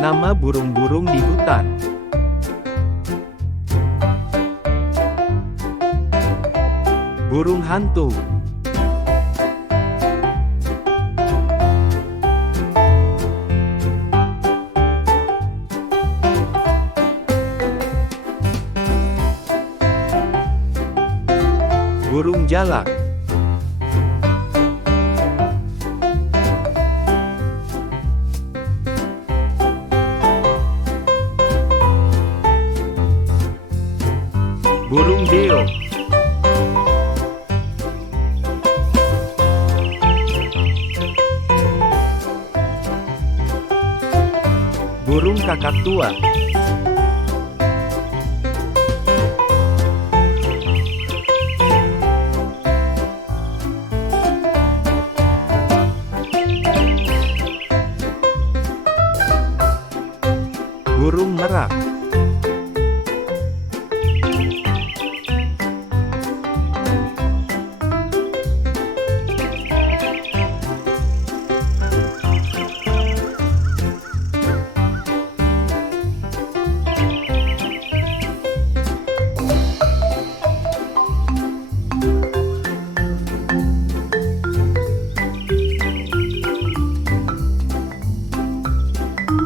Nama burung-burung di hutan. Burung hantu. Burung jalak. Burung beo. Burung kakak tua. Burung merak.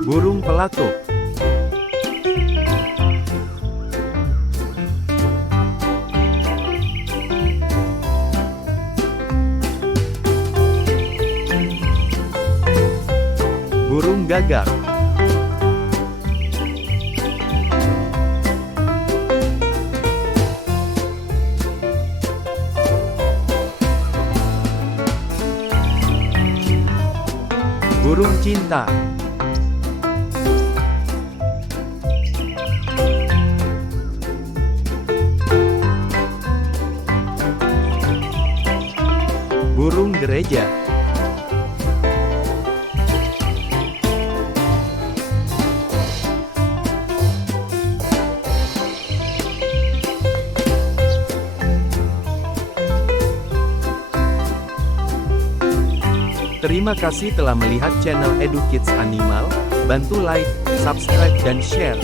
Burung pelatuk. Burung gagak. Burung cinta. Burung gereja. Terima kasih telah melihat channel EduKids Animal. Bantu like, subscribe dan share.